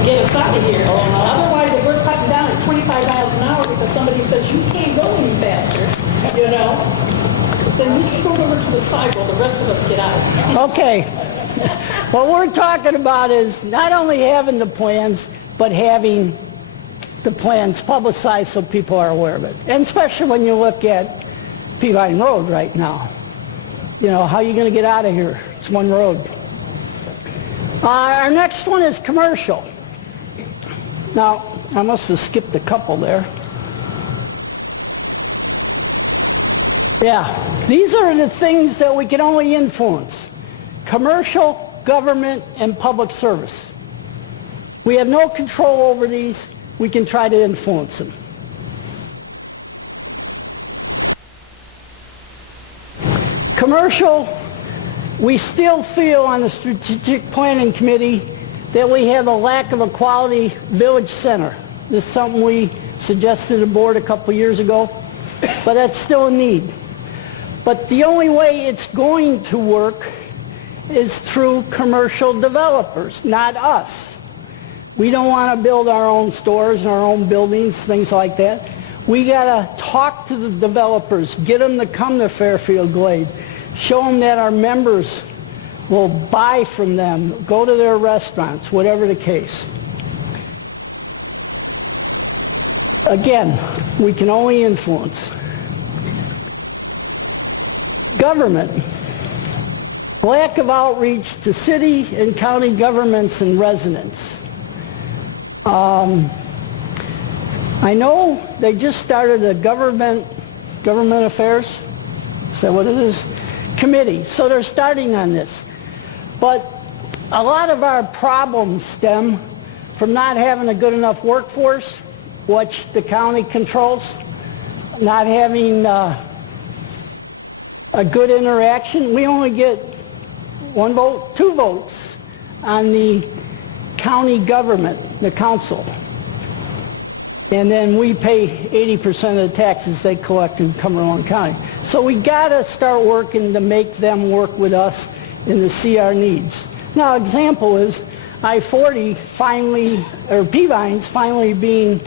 to get us out of here. Otherwise, if we're cutting down at 25 miles an hour because somebody says you can't go any faster, then we scoot over to the side while the rest of us get out. Okay. What we're talking about is not only having the plans, but having the plans publicized so people are aware of it. And especially when you look at Peavine Road right now. How are you going to get out of here? It's one road. Our next one is commercial. Now, I must have skipped a couple there. Yeah, these are the things that we can only influence. Commercial, government, and public service. We have no control over these. We can try to influence them. Commercial, we still feel on the Strategic Planning Committee that we have a lack of a quality village center. This is something we suggested to the board a couple years ago, but that's still a need. But the only way it's going to work is through commercial developers, not us. We don't want to build our own stores and our own buildings, things like that. We got to talk to the developers, get them to come to Fairfield Glade, show them that our members will buy from them, go to their restaurants, whatever the case. Again, we can only influence. Government. Lack of outreach to city and county governments and residents. I know they just started a government affairs, is that what it is? Committee. So they're starting on this. But a lot of our problems stem from not having a good enough workforce, which the county controls, not having a good interaction. We only get one vote, 2 votes on the county government, the council. And then we pay 80% of the taxes they collect in Cumberland County. So we got to start working to make them work with us and to see our needs. Now, example is I-40 finally, or Peavine's finally being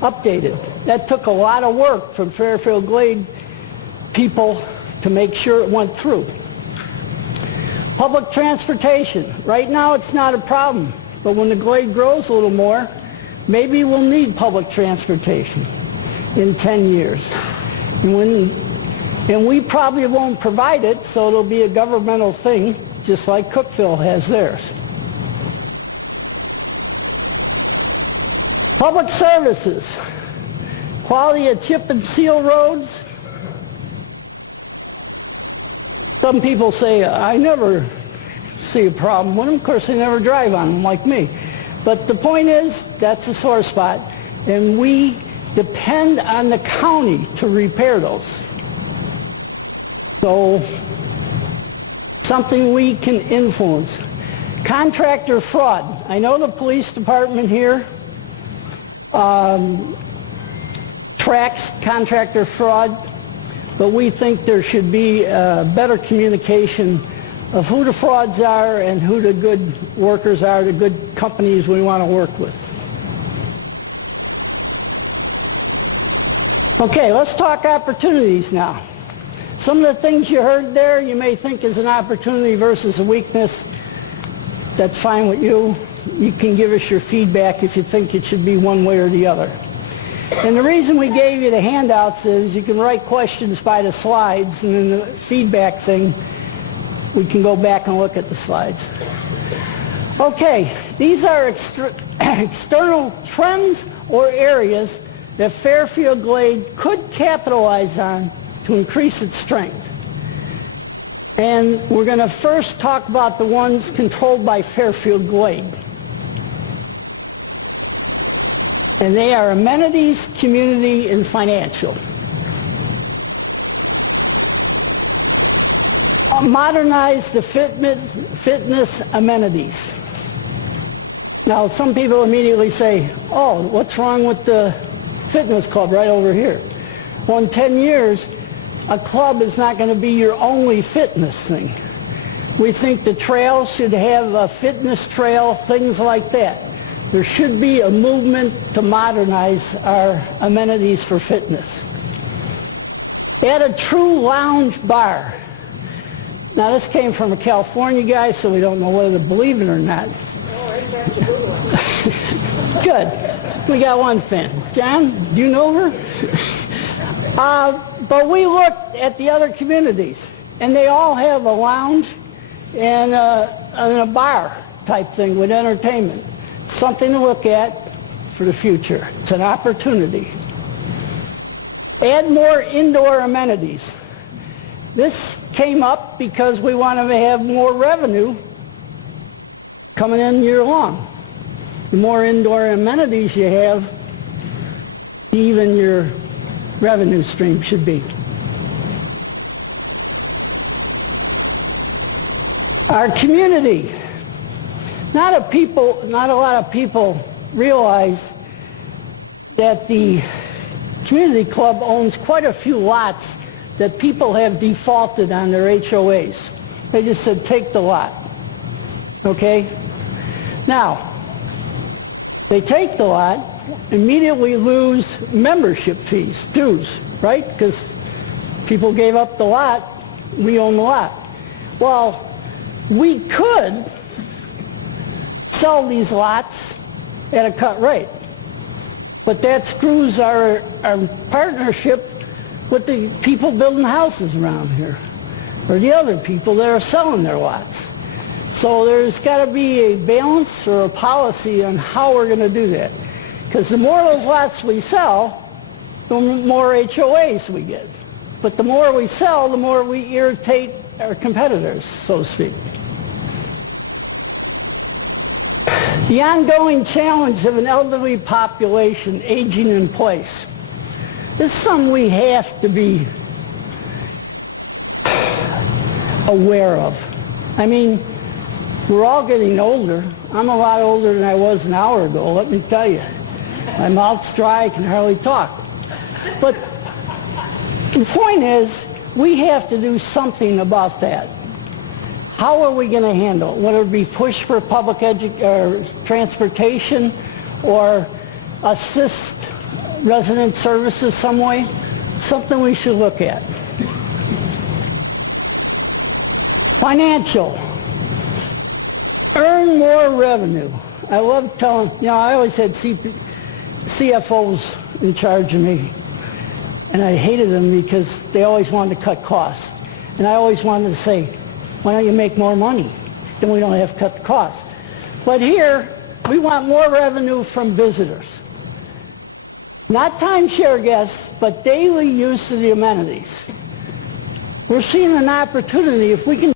updated. That took a lot of work from Fairfield Glade people to make sure it went through. Public transportation. Right now it's not a problem, but when the Glade grows a little more, maybe we'll need public transportation in 10 years. And we probably won't provide it, so it'll be a governmental thing, just like Cookeville has theirs. Public services. Quality of chip and seal roads. Some people say, I never see a problem with them. Of course, they never drive on them like me. But the point is, that's a sore spot, and we depend on the county to repair those. So, something we can influence. Contractor fraud. I know the police department here tracks contractor fraud, but we think there should be better communication of who the frauds are and who the good workers are, the good companies we want to work with. Okay, let's talk opportunities now. Some of the things you heard there you may think is an opportunity versus a weakness. That's fine with you. You can give us your feedback if you think it should be one way or the other. And the reason we gave you the handouts is you can write questions by the slides, and then the feedback thing, we can go back and look at the slides. Okay, these are external trends or areas that Fairfield Glade could capitalize on to increase its strength. And we're going to first talk about the ones controlled by Fairfield Glade. And they are amenities, community, and financial. Modernize the fitness amenities. Now, some people immediately say, oh, what's wrong with the fitness club right over here? Well, in 10 years, a club is not going to be your only fitness thing. We think the trail should have a fitness trail, things like that. there should be a movement to modernize our amenities for fitness. Add a true lounge bar. Now this came from a California guy, so we don't know whether to believe it or not. Good. We got one fan. John, do you know her? But we looked at the other communities, and they all have a lounge and a bar type thing with entertainment. Something to look at for the future. It's an opportunity. Add more indoor amenities. This came up because we want to have more revenue coming in year long. The more indoor amenities you have, even your revenue stream should be. Our community. Not a lot of people realize that the community club owns quite a few lots that people have defaulted on their HOAs. They just said, take the lot. Okay? Now, they take the lot, immediately lose membership fees, dues, right? Because people gave up the lot, we own the lot. Well, we could sell these lots at a cut rate, but that screws our partnership with the people building houses around here, or the other people that are selling their lots. So there's got to be a balance or a policy on how we're going to do that. Because the more those lots we sell, the more HOAs we get. But the more we sell, the more we irritate our competitors, so to speak. The ongoing challenge of an elderly population aging in place. This is something we have to be aware of. I mean, we're all getting older. I'm a lot older than I was an hour ago, let me tell you. My mouth's dry, I can hardly talk. But the point is, we have to do something about that. How are we going to handle it? Whether it be push for public transportation or assist resident services some way, something we should look at. Financial. Earn more revenue. I love telling, I always had CFOs in charge of me, and I hated them because they always wanted to cut costs. And I always wanted to say, why don't you make more money? Then we don't have to cut the costs. But here, we want more revenue from visitors. Not timeshare guests, but daily use of the amenities. We're seeing an opportunity if we can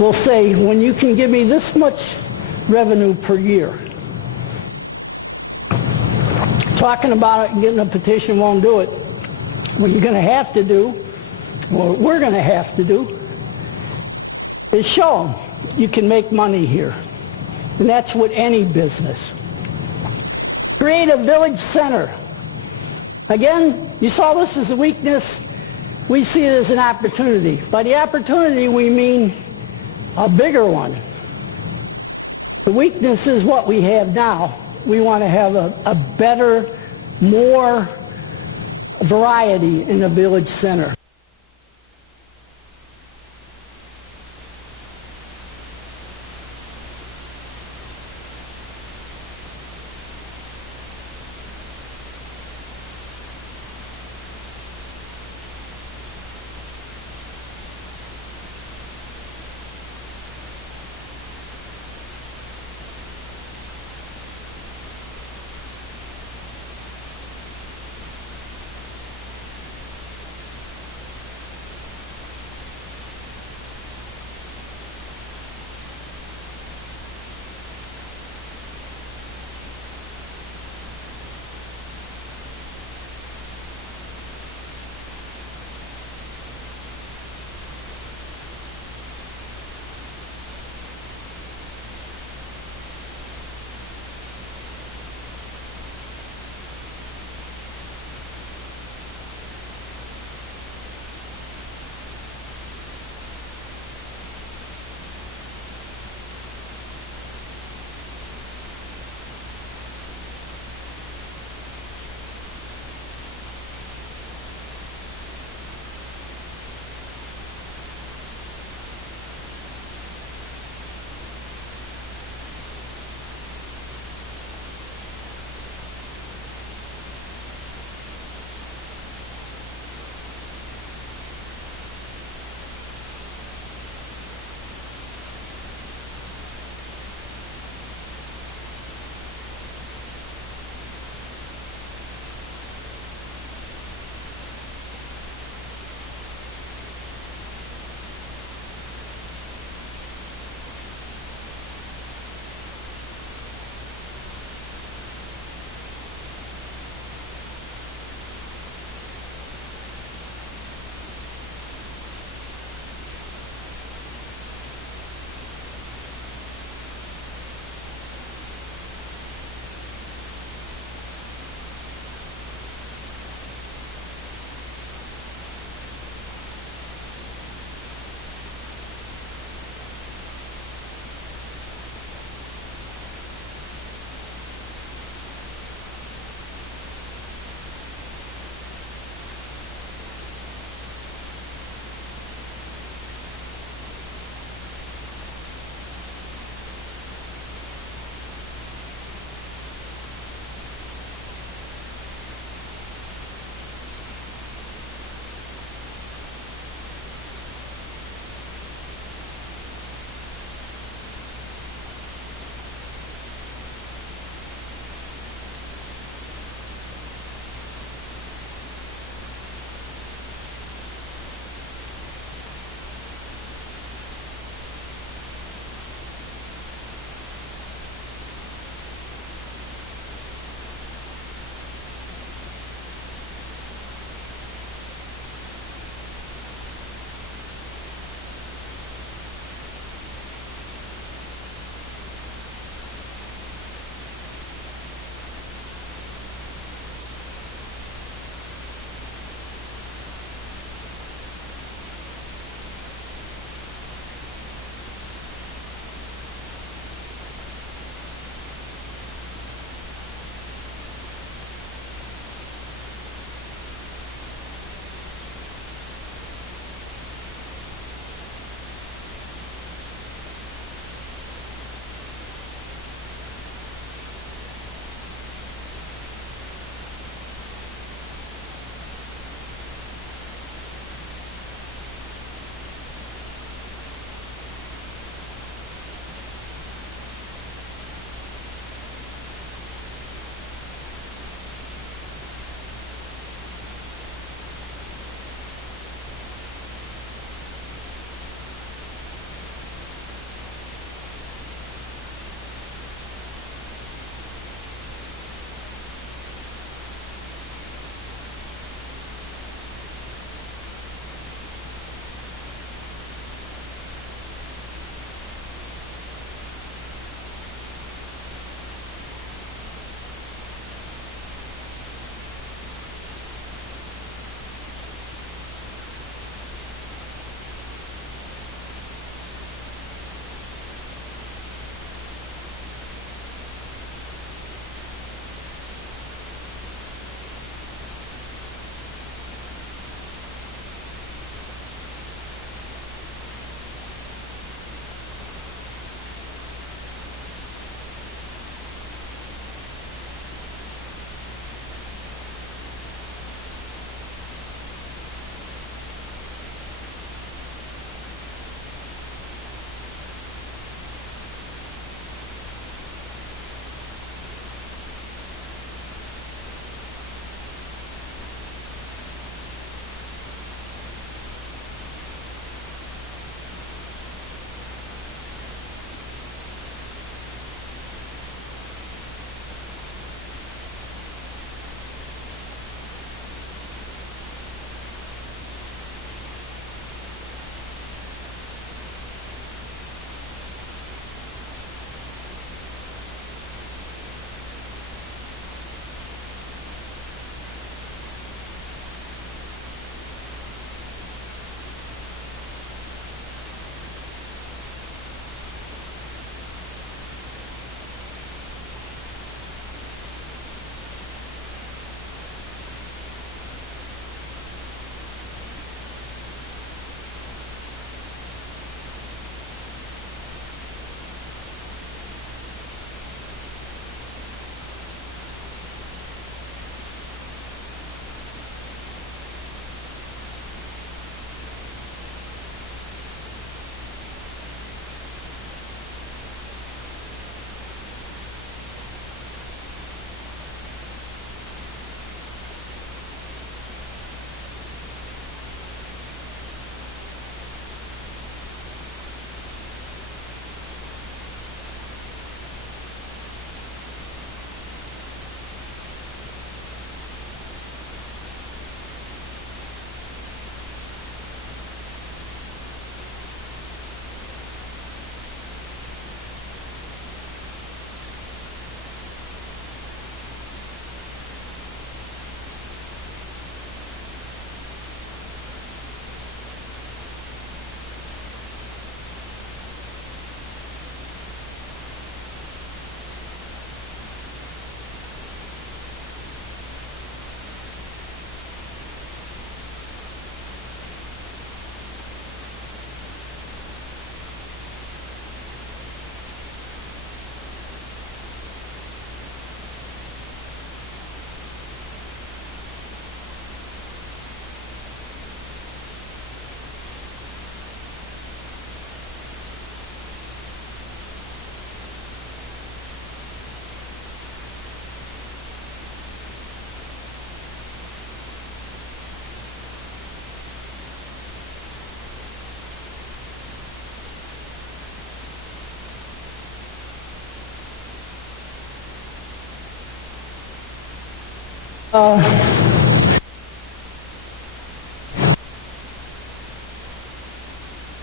will say, when you can give me this much revenue per year. Talking about it and getting a petition won't do it. What you're going to have to do, what we're going to have to do, is show them you can make money here. And that's with any business. Create a village center. Again, you saw this as a weakness. We see it as an opportunity. By the opportunity, we mean a bigger one. The weakness is what we have now. We want to have a better, more variety in the village center.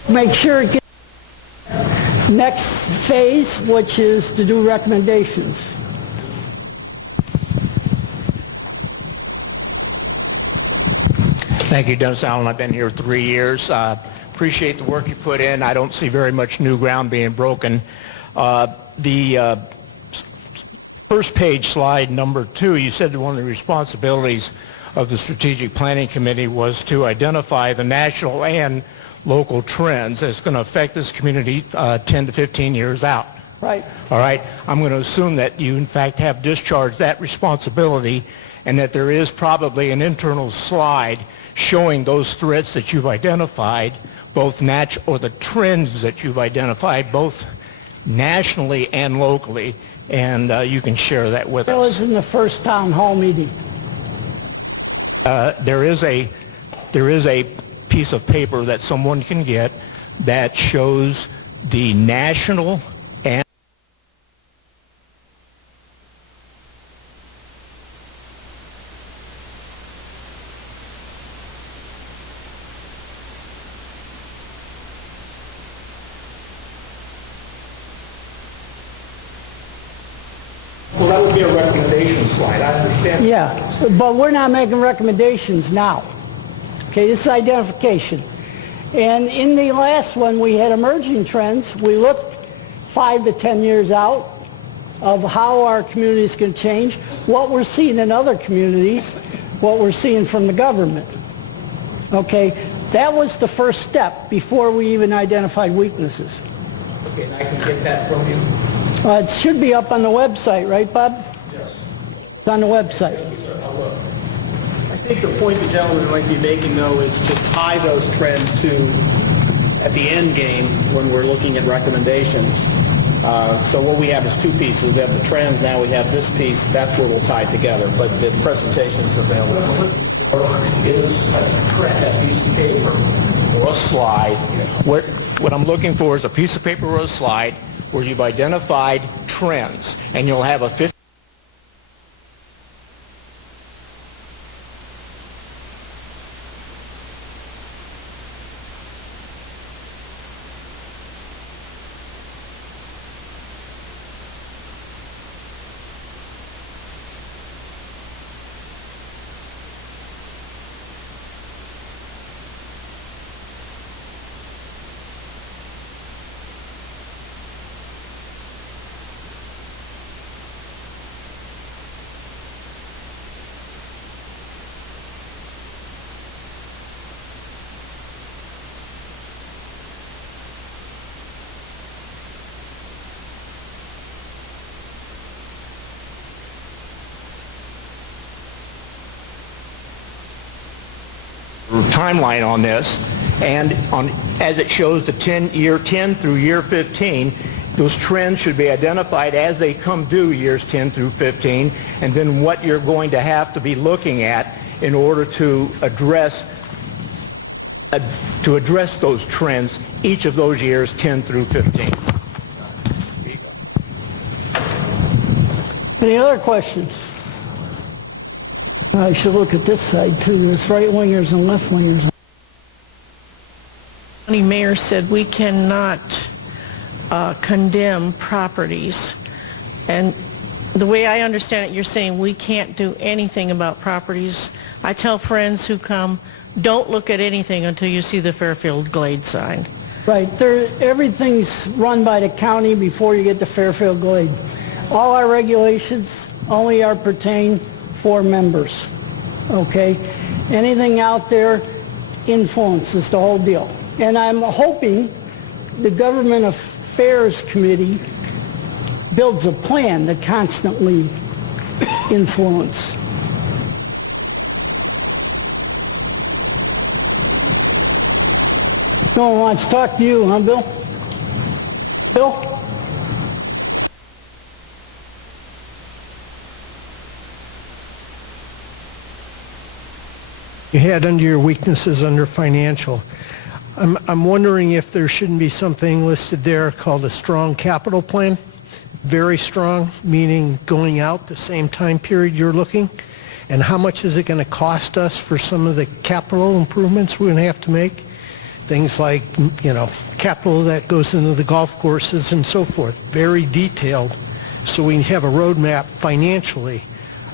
Make sure it gets next phase, which is to do recommendations. Thank you, Dennis Allen. I've been here 3 years. Appreciate the work you put in. I don't see very much new ground being broken. The first page, slide number 2, you said that one of the responsibilities of the Strategic Planning Committee was to identify the national and local trends that's going to affect this community 10 to 15 years out. Right. All right. I'm going to assume that you, in fact, have discharged that responsibility and that there is probably an internal slide showing those threats that you've identified, both or the trends that you've identified, both nationally and locally, and you can share that with us. That was in the first town hall meeting. There is a piece of paper that someone can get that shows the national and well, that would be a recommendation slide. I understand. Yeah, but we're not making recommendations now. Okay, this is identification. And in the last one, we had emerging trends. We looked 5 to 10 years out of how our community is going to change, what we're seeing in other communities, what we're seeing from the government. Okay, that was the first step before we even identified weaknesses. Okay, and I can get that from you? It should be up on the website, right, Bob? Yes. It's on the website. I think the point the gentleman might be making, though, is to tie those trends to, at the end game, when we're looking at recommendations. So what we have is 2 pieces. We have the trends, now we have this piece. That's where we'll tie it together, but the presentation's available. Is a piece of paper or a slide. What I'm looking for is a piece of paper or a slide where you've identified trends, and you'll have a 50. timeline on this, and as it shows the year 10 through year 15, those trends should be identified as they come due years 10 through 15, and then what you're going to have to be looking at in order to address those trends each of those years 10 through 15. Any other questions? I should look at this side too. There's right-wingers and left-wingers. County mayor said we cannot condemn properties. And the way I understand it, you're saying we can't do anything about properties. I tell friends who come, don't look at anything until you see the Fairfield Glade sign. Right. Everything's run by the county before you get to Fairfield Glade. All our regulations only are pertain for members. Okay? Anything out there influences the whole deal. And I'm hoping the Government Affairs Committee builds a plan to constantly influence. No one wants to talk to you, huh, Bill? Bill? You had under your weaknesses under financial. I'm wondering if there shouldn't be something listed there called a strong capital plan. Very strong, meaning going out the same time period you're looking. And how much is it going to cost us for some of the capital improvements we're going to have to make? Things like, capital that goes into the golf courses and so forth. Very detailed, so we can have a roadmap financially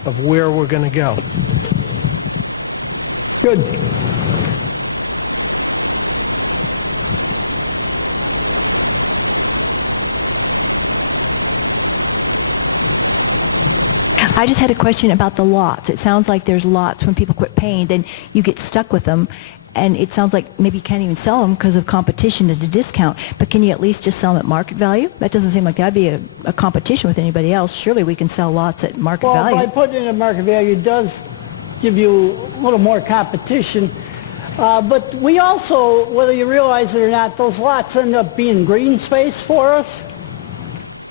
of where we're going to go. Good. I just had a question about the lots. It sounds like there's lots when people quit paying, then you get stuck with them. And it sounds like maybe you can't even sell them because of competition at a discount. But can you at least just sell them at market value? That doesn't seem like that'd be a competition with anybody else. Surely we can sell lots at market value. Well, by putting it at market value, it does give you a little more competition. But we also, whether you realize it or not, those lots end up being green space for us.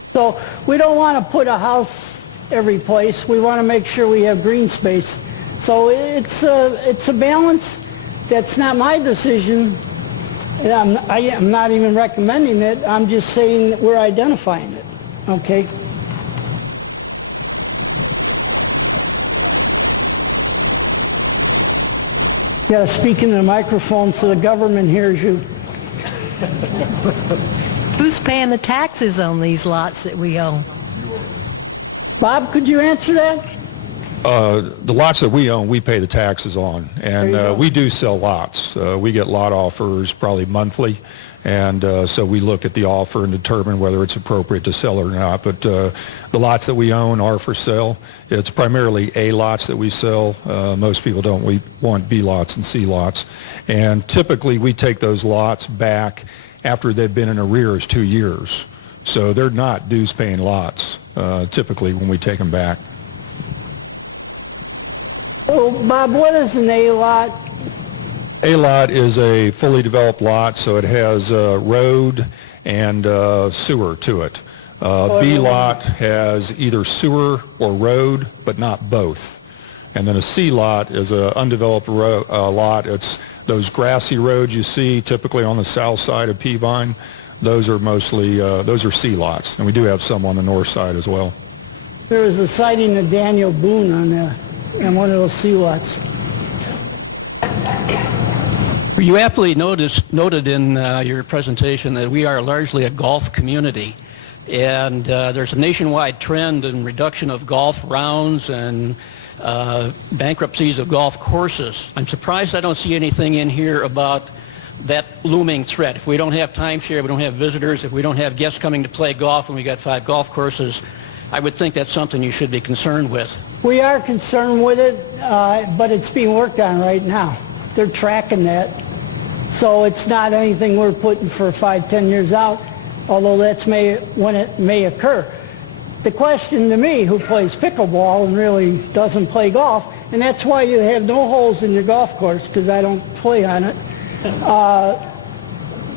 So we don't want to put a house every place. We want to make sure we have green space. So it's a balance. That's not my decision. And I'm not even recommending it. I'm just saying that we're identifying it. Okay? You got to speak into the microphone so the government hears you. Who's paying the taxes on these lots that we own? Bob, could you answer that? The lots that we own, we pay the taxes on, and we do sell lots. We get lot offers probably monthly, and so we look at the offer and determine whether it's appropriate to sell it or not. But the lots that we own are for sale. It's primarily A lots that we sell. Most people don't. We want B lots and C lots, and typically we take those lots back after they've been in arrears 2 years. So they're not dues-paying lots typically when we take them back. Oh, Bob, what is an A lot? A lot is a fully developed lot, so it has road and sewer to it. B lot has either sewer or road, but not both. And then a C lot is an undeveloped lot. It's those grassy roads you see typically on the south side of Peavine. Those are mostly, those are C lots, and we do have some on the north side as well. There was a sighting of Daniel Boone on one of those C lots. You aptly noted in your presentation that we are largely a golf community, and there's a nationwide trend in reduction of golf rounds and bankruptcies of golf courses. I'm surprised I don't see anything in here about that looming threat. If we don't have timeshare, we don't have visitors, if we don't have guests coming to play golf and we got 5 golf courses, I would think that's something you should be concerned with. We are concerned with it, but it's being worked on right now. They're tracking that. So it's not anything we're putting for 5-10 years out, although that's when it may occur. The question to me, who plays pickleball and really doesn't play golf, and that's why you have no holes in your golf course, because I don't play on it.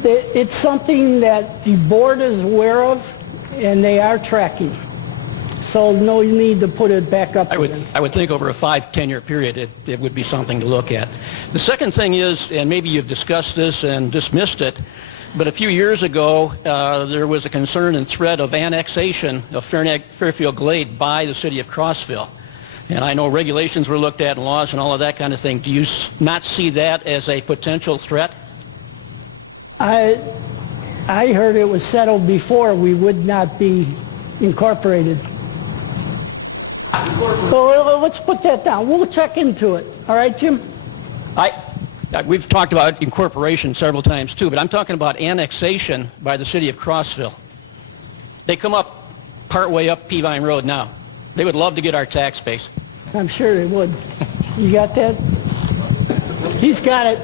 It's something that the board is aware of, and they are tracking. So no need to put it back up again. I would think over a 5-10 year period it would be something to look at. The second thing is, and maybe you've discussed this and dismissed it, but a few years ago there was a concern and threat of annexation of Fairfield Glade by the city of Crossville. And I know regulations were looked at and laws and all of that kind of thing. Do you not see that as a potential threat? I heard it was settled before we would not be incorporated. So let's put that down. We'll check into it. All right, Jim? We've talked about incorporation several times too, but I'm talking about annexation by the city of Crossville. They come up partway up Peavine Road now. They would love to get our tax base. I'm sure they would. You got that? He's got it.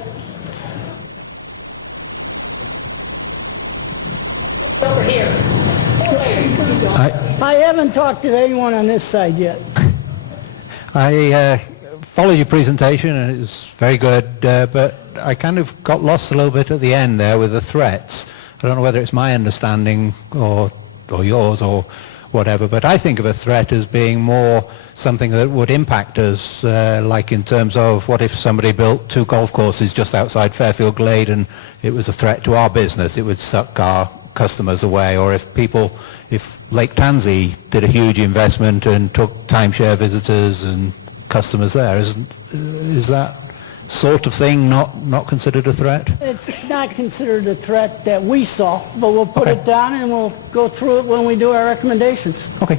Over here. I haven't talked to anyone on this side yet. I followed your presentation and it was very good, but I kind of got lost a little bit at the end there with the threats. I don't know whether it's my understanding or yours or whatever, but I think of a threat as being more something that would impact us, like in terms of what if somebody built 2 golf courses just outside Fairfield Glade and it was a threat to our business, it would suck our customers away, or if Lake Tansy did a huge investment and took timeshare visitors and customers there. Is that sort of thing not considered a threat? It's not considered a threat that we saw, but we'll put it down and we'll go through it when we do our recommendations. Okay.